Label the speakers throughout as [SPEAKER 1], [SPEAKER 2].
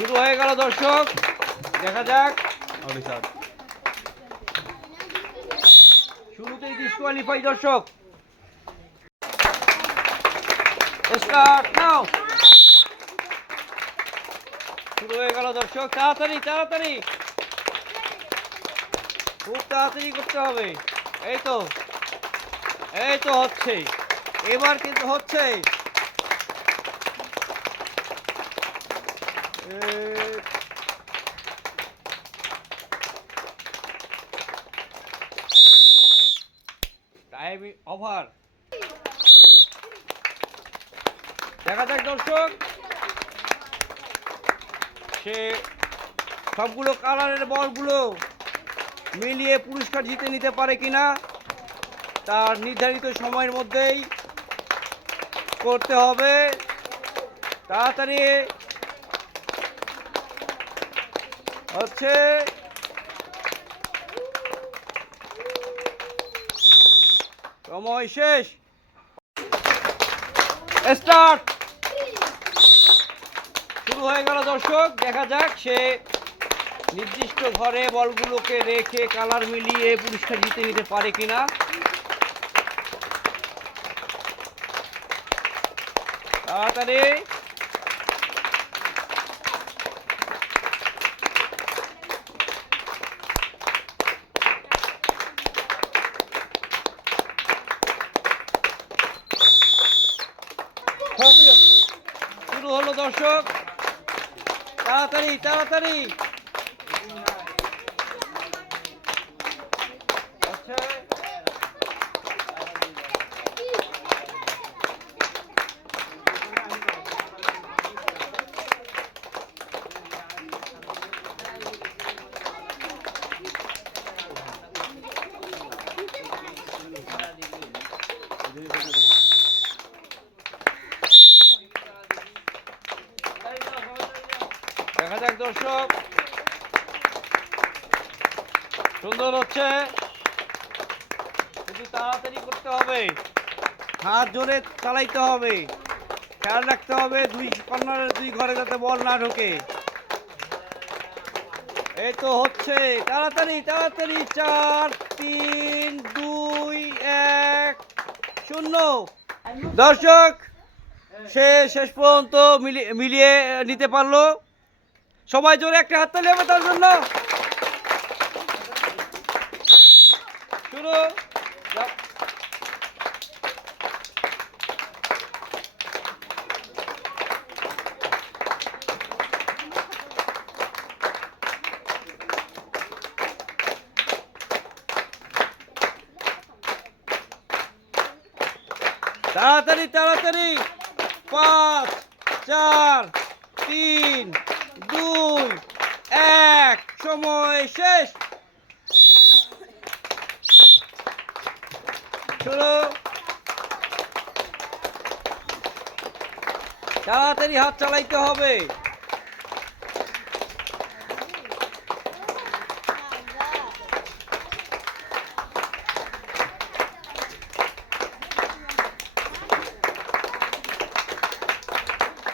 [SPEAKER 1] শুরু হয়ে গেল দর্শক। দেখা যাক। শুরুতেই ডিসকোয়ালিফাই দর্শক। স্টার্ট নাও শুরু হয়ে গেল দর্শক। তাড়াতাড়ি তাড়াতাড়ি। খুব তাড়াতাড়ি করতে হবে। এই তো। এই তো হচ্ছে। এবার কিন্তু হচ্ছে। দেখা যাক দর্শক। সে সবগুলো কালারের বলগুলো মিলিয়ে পুরস্কার জিতে নিতে পারে কিনা, তার নির্ধারিত সময়ের মধ্যেই করতে হবে। তাড়াতাড়ি হচ্ছে সময় শেষ। স্টার্ট। শুরু হয়ে গেল দর্শক, দেখা যাক সে নির্দিষ্ট ঘরে বলগুলোকে রেখে কালার মিলিয়ে পুরস্কার জিতে নিতে পারে কিনা। তাড়াতাড়ি। শুরু হলো দর্শক। তাড়াতাড়ি তাড়াতাড়ি আচ্ছা দেখা যাক দর্শক সুন্দর হচ্ছে কিন্তু তাড়াতাড়ি করতে হবে। হাত জোরে চালাইতে হবে। খেয়াল রাখতে হবে দুই কর্নারের দুই ঘরে যাতে বল না ঢোকে। এই তো হচ্ছে। তাড়াতাড়ি তাড়াতাড়ি। চার, তিন, দুই, এক, শূন্য। দর্শক, সে শেষ পর্যন্ত মিলিয়ে নিতে পারল। সবাই জোরে একটা হাততালি হবে তার জন্য। শুরু। তাড়াতাড়ি তাড়াতাড়ি। পাঁচ চার তিন দুই এক। সময় শেষ। ষোলো তাড়াতাড়ি হাত চালাইতে হবে।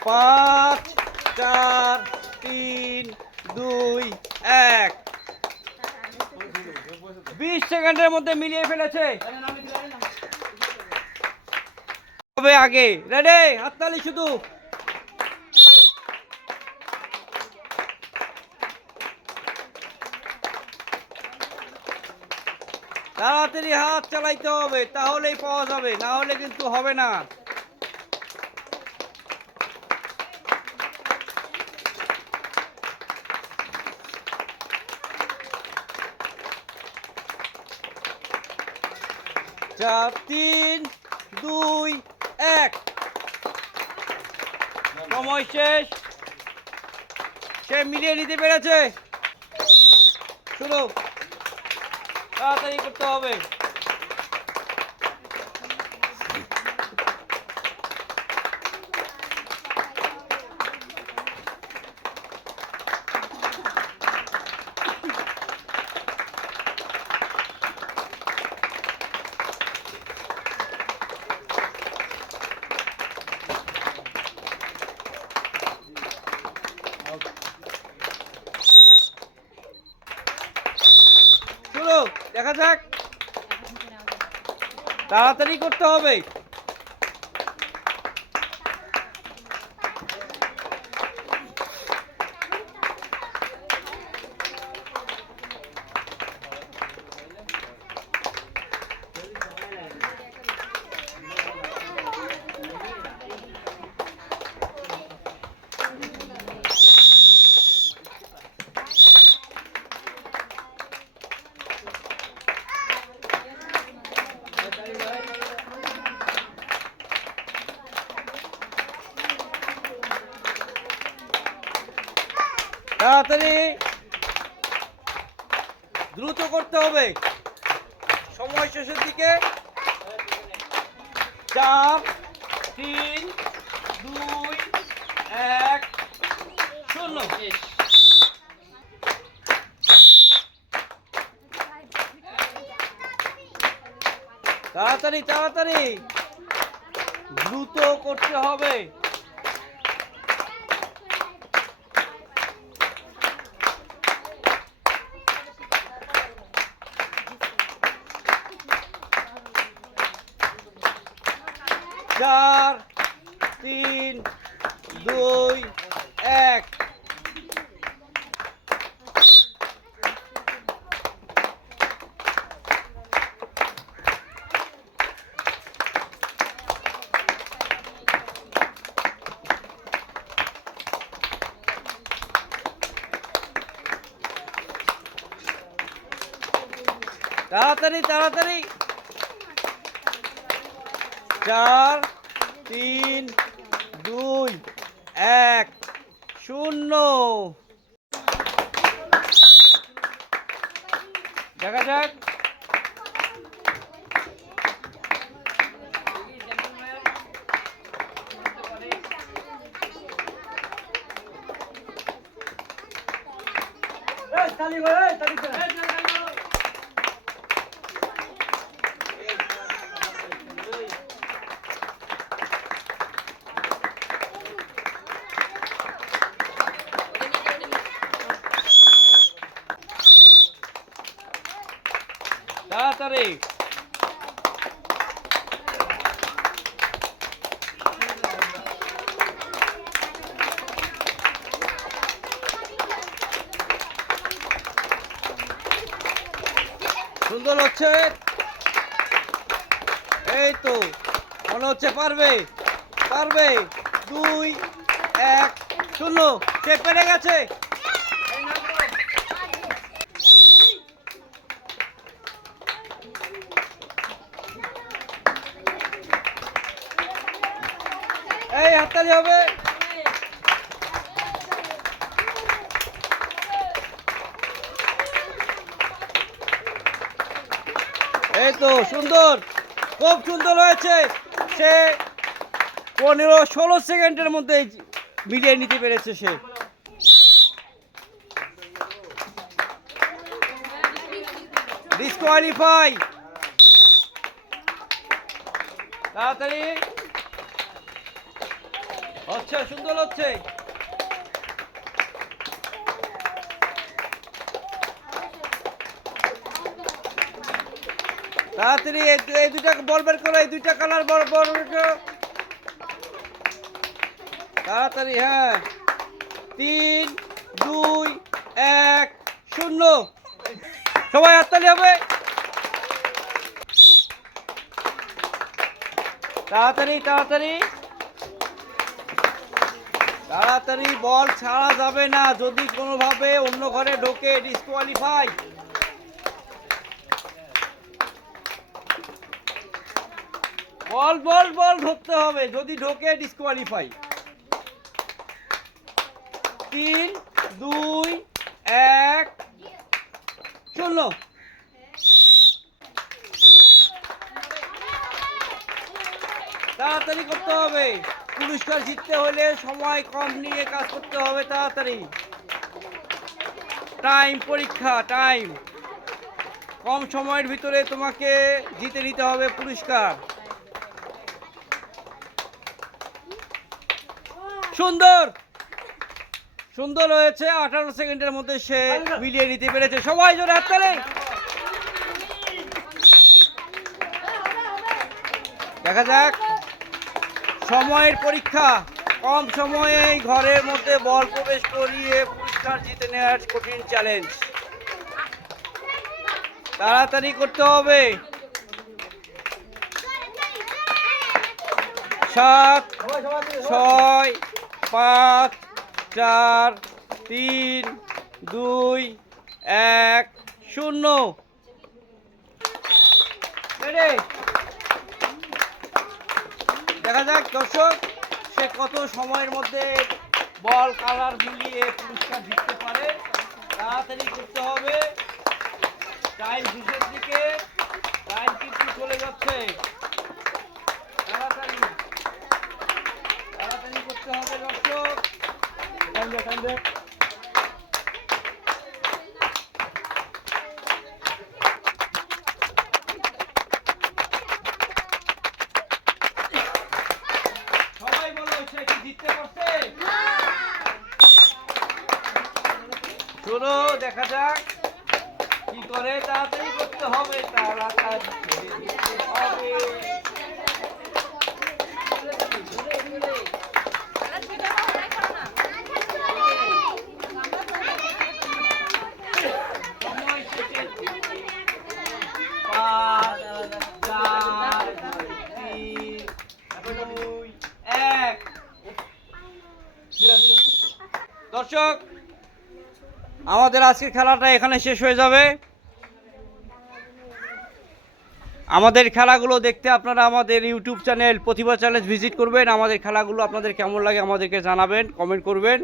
[SPEAKER 1] পাঁচ, চার, তিন, দুই, এক। বিশ সেকেন্ডের মধ্যে মিলিয়ে ফেলেছে। হবে আগে। রেডি হাততালি শুধু। তাড়াতাড়ি হাত চালাইতে হবে, তাহলেই পাওয়া যাবে, না হলে কিন্তু হবে না। চার তিন দুই এক। সময় শেষ। সে মিলিয়ে নিতে পেরেছে। শুরু তাড়াতাড়ি করতে হবে। যাক তাড়াতাড়ি করতে হবে। তাড়াতাড়ি। দ্রুত করতে হবে। সময় শেষের দিকে। চার, তিন, দুই, এক, শূন্য। তাড়াতাড়ি তাড়াতাড়ি। দ্রুত করতে হবে। চার তিন দুই এক তাড়াতাড়ি তাড়াতাড়ি চার তিন দুই এক শূন্য। দেখা যাক। সুন্দর হচ্ছে? এই তো মনে হচ্ছে পারবে পারবে। দুই, এক, শূন্য। সে পেরে গেছে। এই হাততালি হবে। এই তো সুন্দর, খুব সুন্দর হয়েছে। সে পনেরো ষোলো সেকেন্ডের মধ্যে মিলিয়ে নিতে পেরেছে সে। ডিসকোয়ালিফাই তাড়াতাড়ি। হচ্ছে, সুন্দর হচ্ছে। তাড়াতাড়ি এই দু- এই দুইটা বল বের করো, এই দুইটা কালার বল বল তাড়াতাড়ি হ্যাঁ। তিন, দুই, এক, শূন্য। সবাই হাততালি হবে। তাড়াতাড়ি তাড়াতাড়ি। তাড়াতাড়ি বল ছাড়া যাবে না। যদি কোনোভাবে অন্য ঘরে ঢোকে, ডিসকোয়ালিফাই। বল বল বল, ধরতে হবে। যদি ঢোকে ডিসকোয়ালিফাই তিন, দুই, এক, শূন্য। তাড়াতাড়ি করতে হবে। পুরস্কার জিততে হলে সময় কম নিয়ে কাজ করতে হবে তাড়াতাড়ি। টাইম পরীক্ষা টাইম কম সময়ের ভিতরে তোমাকে জিতে নিতে হবে পুরস্কার। সুন্দর। সুন্দর হয়েছে, আঠারো সেকেন্ডের মধ্যে সে মিলিয়ে নিতে পেরেছে। সবাই জোরে হাততালি দেখা যাক। সময়ের পরীক্ষা। কম সময়েই ঘরের মধ্যে বল প্রবেশ করিয়ে পুরস্কার জিতে নেওয়ার কঠিন চ্যালেঞ্জ তাড়াতাড়ি করতে হবে। সাত, ছয় পাঁচ, চার, তিন, দুই, এক, শূন্য। দেখা যাক, দর্শক, সে কত সময়ের মধ্যে বল, কালার মিলিয়ে পুরস্কার জিততে পারে। তাড়াতাড়ি করতে হবে। টাইম শেষের দিকে। টাইম কিন্তু চলে যাচ্ছে। তাড়াতাড়ি। দেখ সবাই বলো সে কি জিততে দেখা যাক কি করে তাড়াতাড়ি করতে হবে তাড়াতাড়ি। হবে সময় শেষের দিকে। পাঁচ, চার, তিন, দুই, এক। দর্শক, আমাদের আজকের খেলাটা এখানে শেষ হয়ে যাবে। আমাদের খেলাগুলো দেখতে আপনারা আমাদের YouTube channel, Pratibha challenge visit করবেন। আমাদের খেলাগুলো আপনাদের কেমন লাগে আমাদেরকে জানাবেন, কমেন্ট করবেন।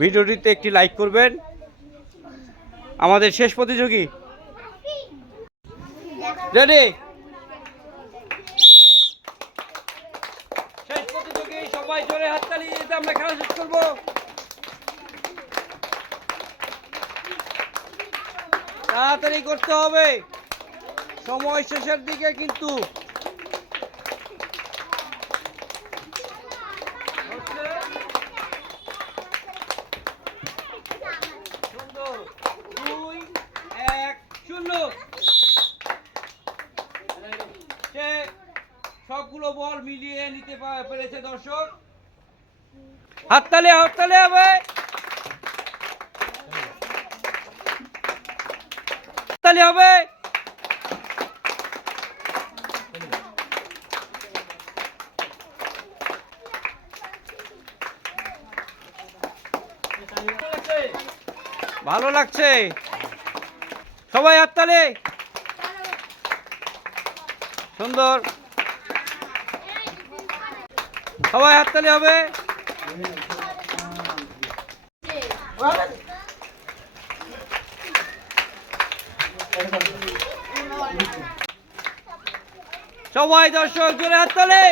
[SPEAKER 1] ভিডিওটিতে একটি লাইক করবেন। আমাদের শেষ প্রতিযোগী। রেডি শেষ প্রতিযোগী সবাই জোরে হাততালি দিতে আমরা খেলা শেষ করব। তাড়াতাড়ি করতে হবে। সময় শেষের দিকে কিন্তু। সবগুলো বল মিলিয়ে নিতে পেরেছে দর্শক। হাততালি হাততালি হবে। হাততালি হবে। ভালো লাগছে। সবাই হাততালি। সুন্দর। সবাই হাততালি হবে। সবাই দর্শক জোরে হাততালি